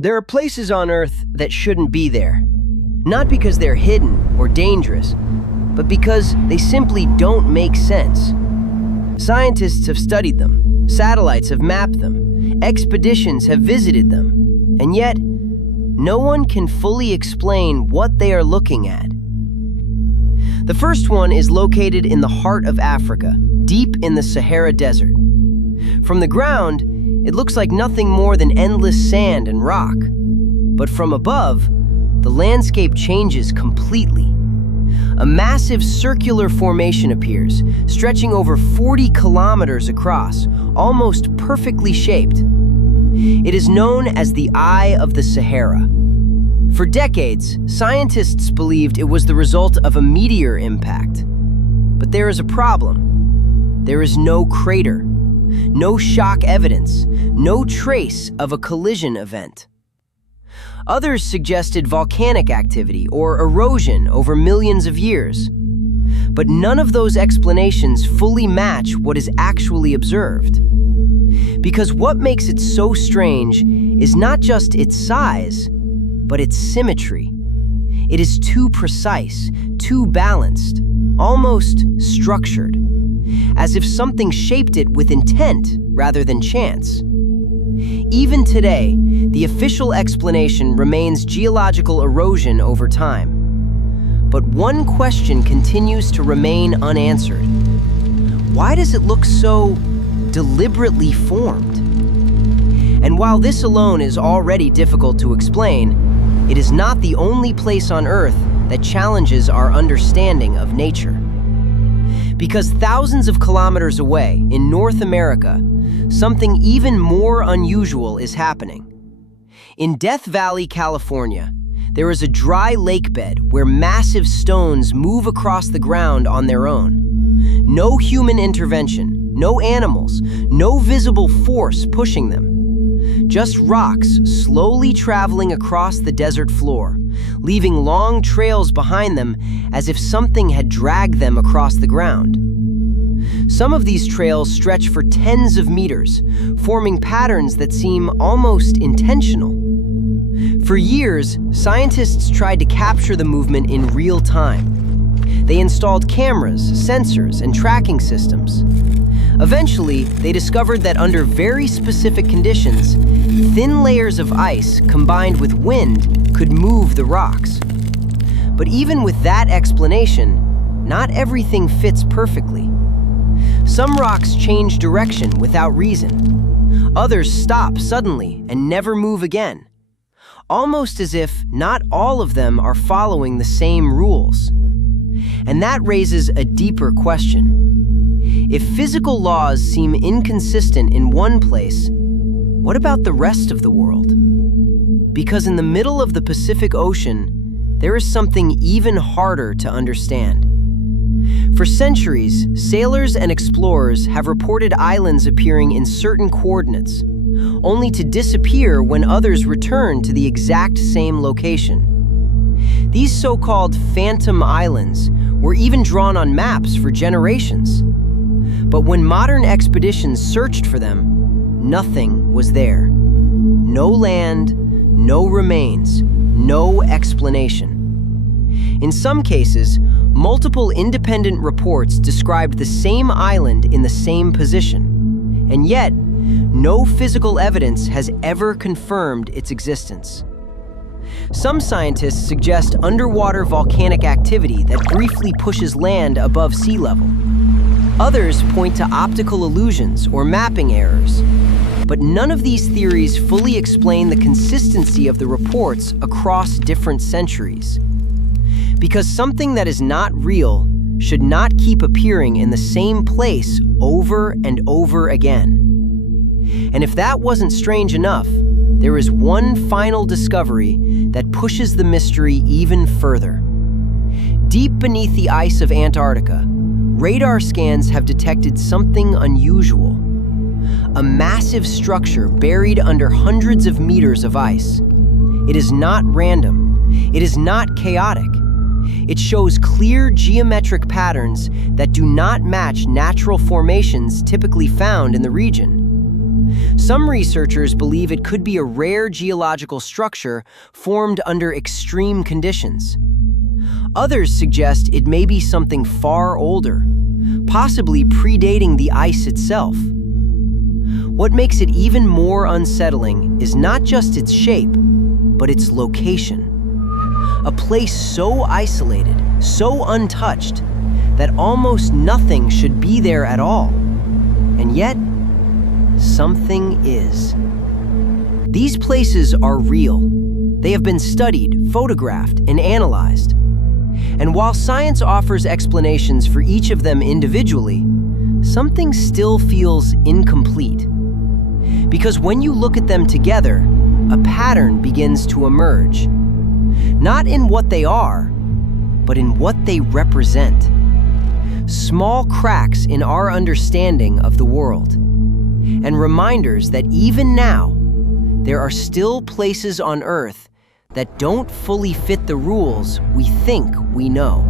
There are places on Earth that shouldn't be there. Not because they're hidden or dangerous, but because they simply don't make sense. Scientists have studied them, satellites have mapped them, expeditions have visited them, and yet, no one can fully explain what they are looking at. The first one is located in the heart of Africa, deep in the Sahara Desert. From the ground, it looks like nothing more than endless sand and rock. But from above, the landscape changes completely. A massive circular formation appears, stretching over 40 kilometers across, almost perfectly shaped. It is known as the Eye of the Sahara. For decades, scientists believed it was the result of a meteor impact. But there is a problem. There is no crater, no shock evidence, no trace of a collision event. Others suggested volcanic activity or erosion over millions of years. But none of those explanations fully match what is actually observed. Because what makes it so strange is not just its size, but its symmetry. It is too precise, too balanced, almost structured, as if something shaped it with intent rather than chance. Even today, the official explanation remains geological erosion over time. But one question continues to remain unanswered. Why does it look so deliberately formed? And while this alone is already difficult to explain, it is not the only place on Earth that challenges our understanding of nature. Because thousands of kilometers away, in North America, something even more unusual is happening. In Death Valley, California, there is a dry lake bed where massive stones move across the ground on their own. No human intervention, no animals, no visible force pushing them. Just rocks slowly traveling across the desert floor, leaving long trails behind them as if something had dragged them across the ground. Some of these trails stretch for tens of meters, forming patterns that seem almost intentional. For years, scientists tried to capture the movement in real time. They installed cameras, sensors, and tracking systems. Eventually, they discovered that under very specific conditions, thin layers of ice combined with wind could move the rocks. But even with that explanation, not everything fits perfectly. Some rocks change direction without reason. Others stop suddenly and never move again, almost as if not all of them are following the same rules. And that raises a deeper question. If physical laws seem inconsistent in one place, what about the rest of the world? Because in the middle of the Pacific Ocean, there is something even harder to understand. For centuries, sailors and explorers have reported islands appearing in certain coordinates, only to disappear when others return to the exact same location. These so-called phantom islands were even drawn on maps for generations. But when modern expeditions searched for them, nothing was there. No land, no remains, no explanation. In some cases, multiple independent reports described the same island in the same position, and yet, no physical evidence has ever confirmed its existence. Some scientists suggest underwater volcanic activity that briefly pushes land above sea level. Others point to optical illusions or mapping errors. But none of these theories fully explain the consistency of the reports across different centuries. Because something that is not real should not keep appearing in the same place over and over again. And if that wasn't strange enough, there is one final discovery that pushes the mystery even further. Deep beneath the ice of Antarctica, radar scans have detected something unusual. A massive structure buried under hundreds of meters of ice. It is not random. It is not chaotic. It shows clear geometric patterns that do not match natural formations typically found in the region. Some researchers believe it could be a rare geological structure formed under extreme conditions. Others suggest it may be something far older, possibly predating the ice itself. What makes it even more unsettling is not just its shape, but its location. A place so isolated, so untouched, that almost nothing should be there at all. And yet, something is. These places are real. They have been studied, photographed, and analyzed. And while science offers explanations for each of them individually, something still feels incomplete. Because when you look at them together, a pattern begins to emerge. Not in what they are, but in what they represent. Small cracks in our understanding of the world, and reminders that even now, there are still places on Earth that don't fully fit the rules we think we know.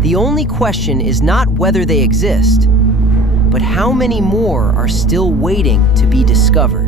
The only question is not whether they exist, but how many more are still waiting to be discovered.